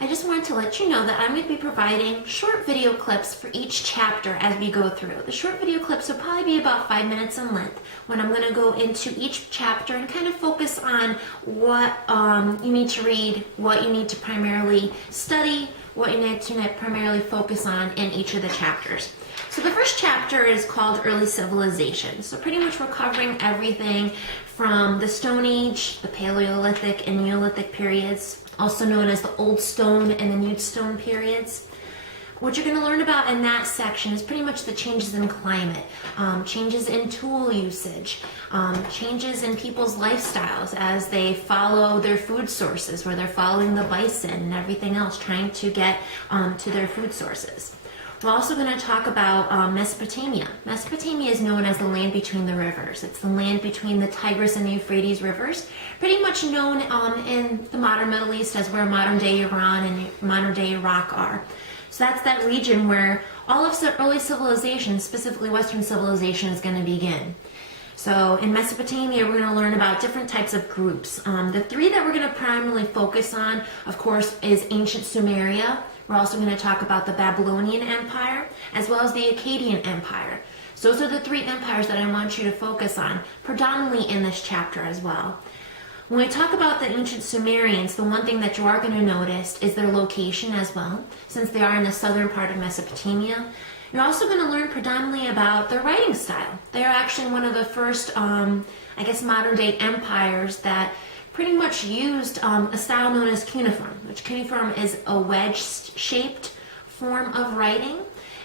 I just wanted to let you know that I'm going to be providing short video clips for each chapter as we go through. The short video clips will probably be about 5 minutes in length, when I'm going to go into each chapter and kind of focus on what you need to read, what you need to primarily study, what you need to primarily focus on in each of the chapters. So the first chapter is called Early Civilization. So pretty much we're covering everything from the Stone Age, the Paleolithic and Neolithic periods, also known as the Old Stone and the New Stone periods. What you're going to learn about in that section is pretty much the changes in climate, changes in tool usage, changes in people's lifestyles as they follow their food sources, where they're following the bison and everything else, trying to get to their food sources. We're also going to talk about Mesopotamia. Mesopotamia is known as the land between the rivers. It's the land between the Tigris and the Euphrates rivers, pretty much known in the modern Middle East as where modern day Iran and modern day Iraq are. So that's that region where all of early civilization, specifically Western civilization, is going to begin. So in Mesopotamia, we're going to learn about different types of groups. The three that we're going to primarily focus on, of course, is ancient Sumeria. We're also going to talk about the Babylonian Empire, as well as the Akkadian Empire. So those are the three empires that I want you to focus on, predominantly in this chapter as well. When we talk about the ancient Sumerians, the one thing that you are going to notice is their location as well, since they are in the southern part of Mesopotamia. You're also going to learn predominantly about their writing style. They are actually one of the first, modern day empires that pretty much used a style known as cuneiform, which cuneiform is a wedge-shaped form of writing.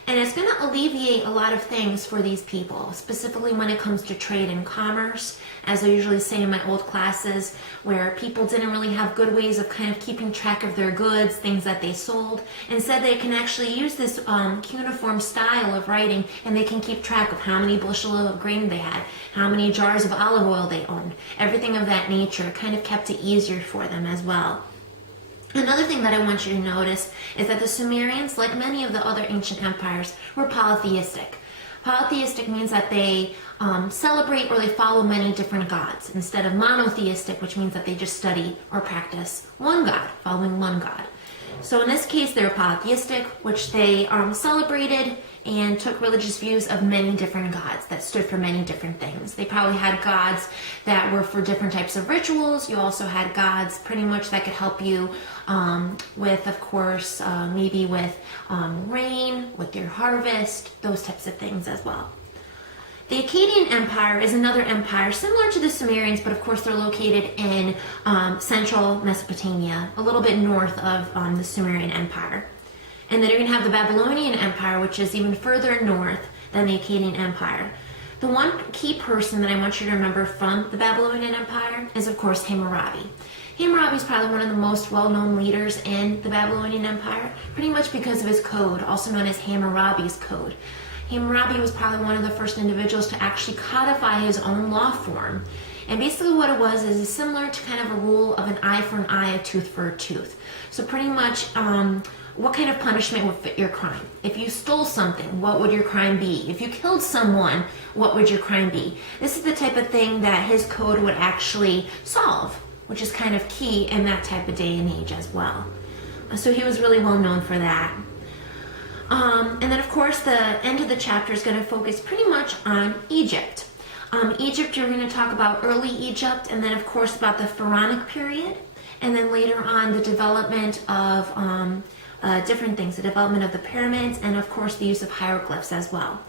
And it's going to alleviate a lot of things for these people, specifically when it comes to trade and commerce, as I usually say in my old classes, where people didn't really have good ways of kind of keeping track of their goods, things that they sold. Instead, they can actually use this cuneiform style of writing, and they can keep track of how many bushel of grain they had, how many jars of olive oil they owned, everything of that nature. It kind of kept it easier for them as well. Another thing that I want you to notice is that the Sumerians, like many of the other ancient empires, were polytheistic. Polytheistic means that they celebrate or they follow many different gods, instead of monotheistic, which means that they just study or practice one god, following one god. So in this case, they're polytheistic, which they celebrated and took religious views of many different gods that stood for many different things. They probably had gods that were for different types of rituals. You also had gods pretty much that could help you with, of course, maybe with rain, with your harvest, those types of things as well. The Akkadian Empire is another empire similar to the Sumerians, but of course they're located in central Mesopotamia, a little bit north of the Sumerian Empire. And then you're going to have the Babylonian Empire, which is even further north than the Akkadian Empire. The one key person that I want you to remember from the Babylonian Empire is, of course, Hammurabi. Hammurabi is probably one of the most well-known leaders in the Babylonian Empire, pretty much because of his code, also known as Hammurabi's Code. Hammurabi was probably one of the first individuals to actually codify his own law form. And basically what it was is similar to kind of a rule of an eye for an eye, a tooth for a tooth. So pretty much what kind of punishment would fit your crime? If you stole something, what would your crime be? If you killed someone, what would your crime be? This is the type of thing that his code would actually solve, which is kind of key in that type of day and age as well. So he was really well known for that. And then of course the end of the chapter is going to focus pretty much on Egypt. Egypt, you're going to talk about early Egypt, and then of course about the Pharaonic period, and then later on the development of different things, the development of the pyramids, and of course the use of hieroglyphs as well.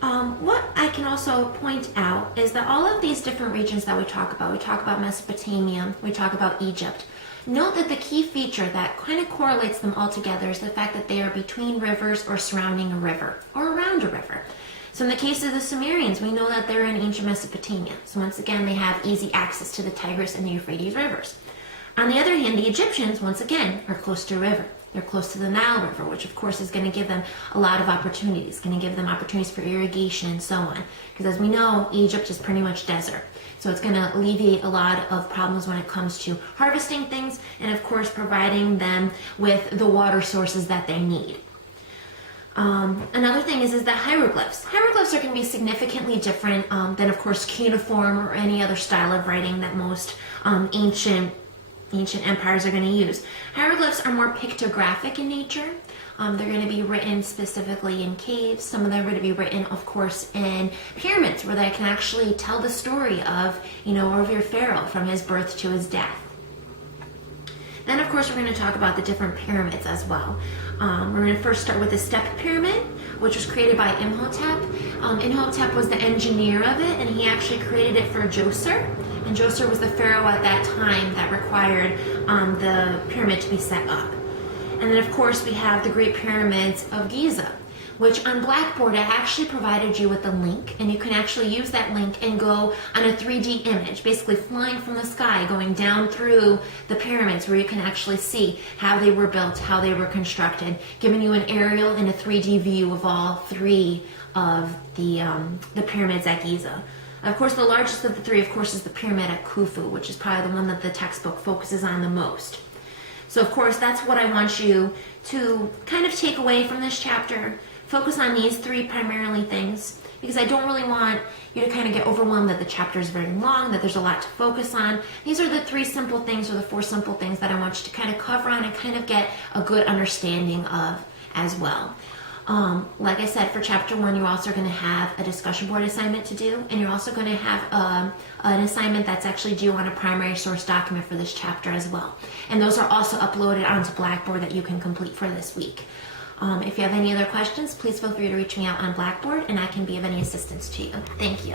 What I can also point out is that all of these different regions that we talk about Mesopotamia, we talk about Egypt. Note that the key feature that kind of correlates them all together is the fact that they are between rivers or surrounding a river or around a river. So in the case of the Sumerians, we know that they're in ancient Mesopotamia. So once again, they have easy access to the Tigris and the Euphrates rivers. On the other hand, the Egyptians, once again, are close to a river. They're close to the Nile River, which of course is going to give them a lot of opportunities, going to give them opportunities for irrigation and so on. Because as we know, Egypt is pretty much desert. So it's going to alleviate a lot of problems when it comes to harvesting things and of course providing them with the water sources that they need. Another thing is the hieroglyphs. Hieroglyphs are going to be significantly different than of course cuneiform or any other style of writing that most ancient ancient empires are going to use. Hieroglyphs are more pictographic in nature. They're going to be written specifically in caves. Some of them are going to be written, of course, in pyramids, where they can actually tell the story of, of your pharaoh from his birth to his death. Then, of course, we're going to talk about the different pyramids as well. We're going to first start with the Step Pyramid, which was created by Imhotep. Imhotep was the engineer of it, and he actually created it for Djoser. And Djoser was the pharaoh at that time that required the pyramid to be set up. And then, of course, we have the Great Pyramids of Giza, which on Blackboard, I actually provided you with a link, and you can actually use that link and go on a 3D image, basically flying from the sky, going down through the pyramids, where you can actually see how they were built, how they were constructed, giving you an aerial and a 3D view of all three of the pyramids at Giza. Of course, the largest of the three, of course, is the pyramid at Khufu, which is probably the one that the textbook focuses on the most. So, of course, that's what I want you to kind of take away from this chapter. Focus on these three primarily things, because I don't really want you to kind of get overwhelmed that the chapter is very long, that there's a lot to focus on. These are the three simple things, or the four simple things that I want you to kind of cover on and kind of get a good understanding of as well. Like I said, for chapter 1, you're also going to have a discussion board assignment to do, and you're also going to have an assignment that's actually due on a primary source document for this chapter as well. And those are also uploaded onto Blackboard that you can complete for this week. If you have any other questions, please feel free to reach me out on Blackboard, and I can be of any assistance to you. Thank you.